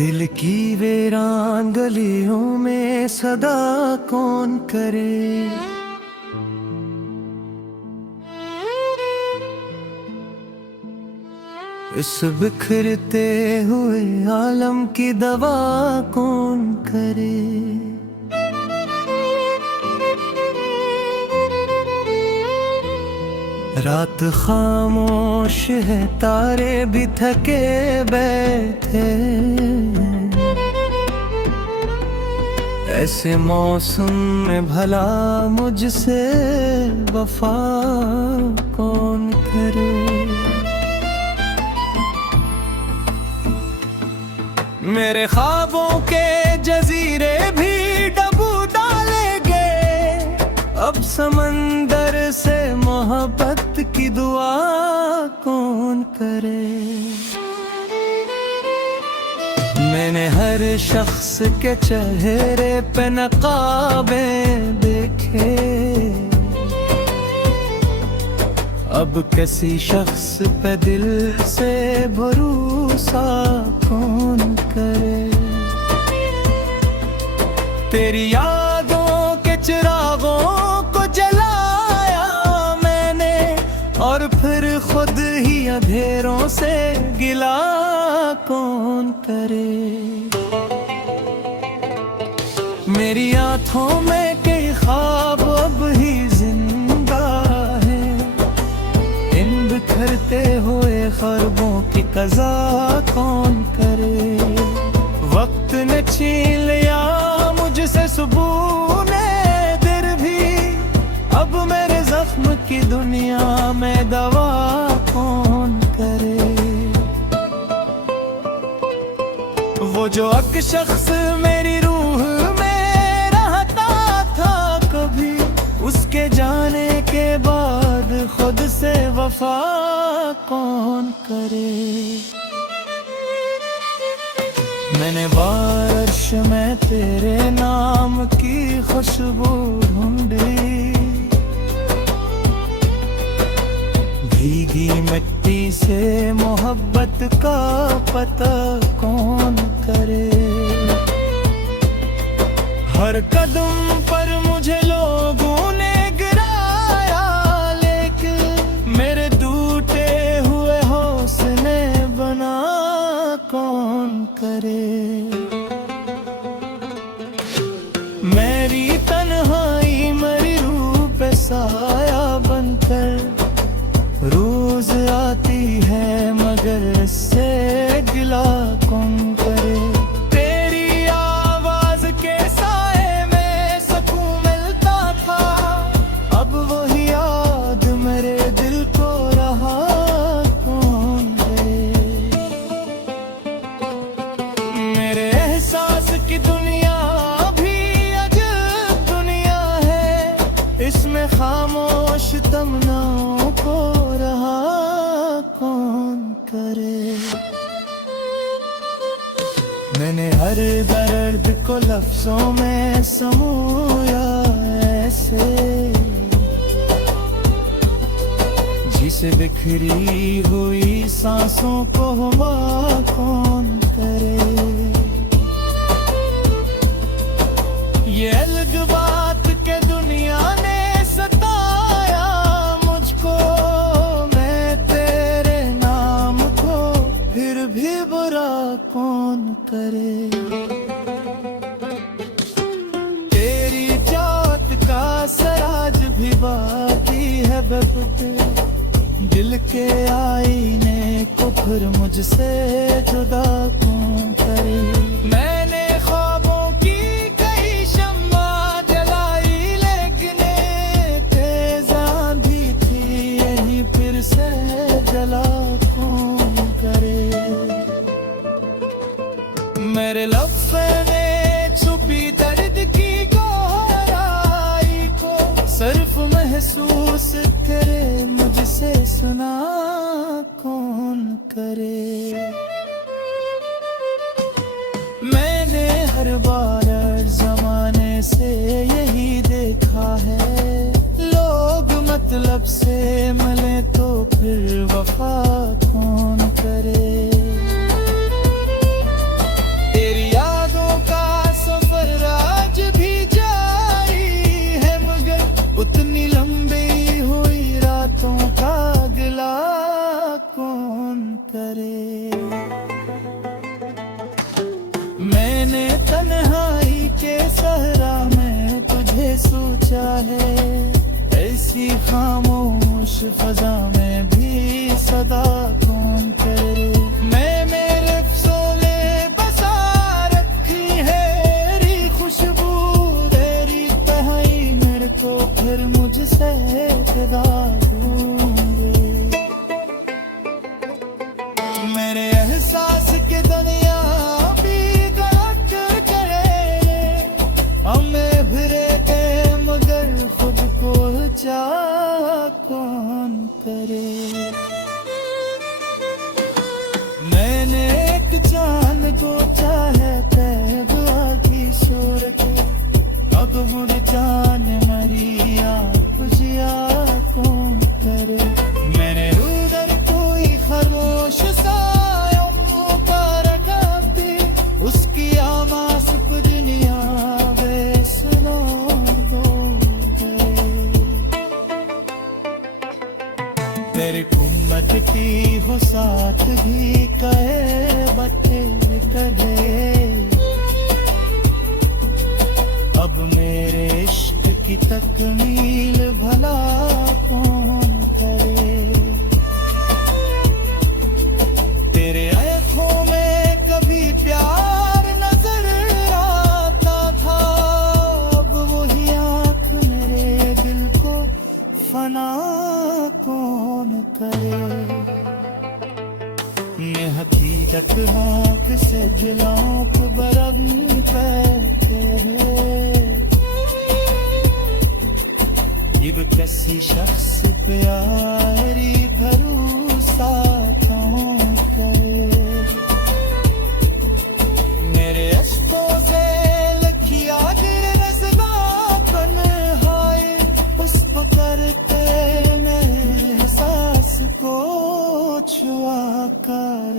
दिल की वीरान गलियों में सदा कौन करे। इस बिखरते हुए आलम की दवा कौन करे। रात खामोश है, तारे भी थके बैठे। ऐसे मौसम में भला मुझसे वफा कौन करे। मेरे ख्वाबों के जजीरे भी डबू डालेंगे। अब समंदर से मोहब्बत की दुआ कौन करे। मैंने हर शख्स के चेहरे पे नकाबे देखे। अब किसी शख्स पे दिल से भरोसा कौन करे। तेरी यादों के चिरागों को जलाया मैंने, और फिर खुद ही अंधेरों से गिला कौन करे। मेरी आंखों में कई ख्वाब अब ही जिंदा है। इन बिखरते हुए ख्वाबों की कज़ा कौन करे। वक्त ने छीन लिया मुझसे सुकून दिल भी। अब मेरे जख्म की दुनिया में दवा कौन करे। वो जो अक शख्स मेरी रूह में रहता था कभी, उसके जाने के बाद खुद से वफा कौन करे। मैंने बारिश में तेरे नाम की खुशबू ढूंढी। भीगी मिट्टी से मोहब्बत का पता कौन करे। हर कदम पर मुझे लोगों ने गिराया, लेकिन मेरे टूटे हुए हौसले बना कौन करे। मेरी तन्हाई मेरी रूह पे साया बनकर रोज आती है, मगर इससे गिला कौन करे। तेरी आवाज के साए में सुकून मिलता था, अब वही याद मेरे दिल को रहा कौन करे। मेरे एहसास की दुनिया भी अजब दुनिया है। इसमें खामोश तमन्नाओं को रहा कौन करे। मैंने हर दर्द को लफ्जों में समूया ऐसे, जिसे बिखरी हुई सांसों को हुआ कौन करे। ये अलग बात के दुनिया ने सताया मुझको। मैं तेरे नाम को फिर भी बुरा कौन करे। तेरी जात का सराज भी बाकी है बेपते। दिल के आईने को फिर मुझसे जुदा कौन करे। मैंने ख्वाबों की कई शम्मा जलाई, लेकिन तेज आंधी थी यही फिर से जला कौन करे। मेरे लफ्ज़ ने छुपी दर्द की गहराई को सिर्फ महसूस करे, मुझसे सुना कौन करे। मैंने हर बार जमाने से यही देखा है, लोग मतलब से मिले तो फिर वफा कौन करे। फजा में भी सदा कौन करे। मैं मेरे अफसोले बसा रखी है री खुशबू तेरी तहाई मेरे को फिर मुझसे खुदा दूंगे। मेरे एहसास के दुनिया भी गलत करे हमें फिरे के मगर खुद को जा कौन करे। मैंने एक चांद को चाहे दुआ की सूरत अब मुड़ जाने मरिया खुशिया कौन करे। मैंने उधर कोई खरोश सा उसकी आमास दुनिया बेसनो दो तेरे उम्मत की हो साथ भी कहे बटे करे। अब मेरे इश्क की तकमील भला कौन करे। तेरे आँखों में कभी प्यार नजर आता था अब वही आँख मेरे दिल को फना कौन करे। मैं हकीकत आँख से जिलाऊं को बरग इब किसी शख्स प्यारी भरोसा कौन करे। मेरे अश्कों से लखिया गिर नज़ला तन्हाई पुष्प करते मेरे सांस को छुआ कर।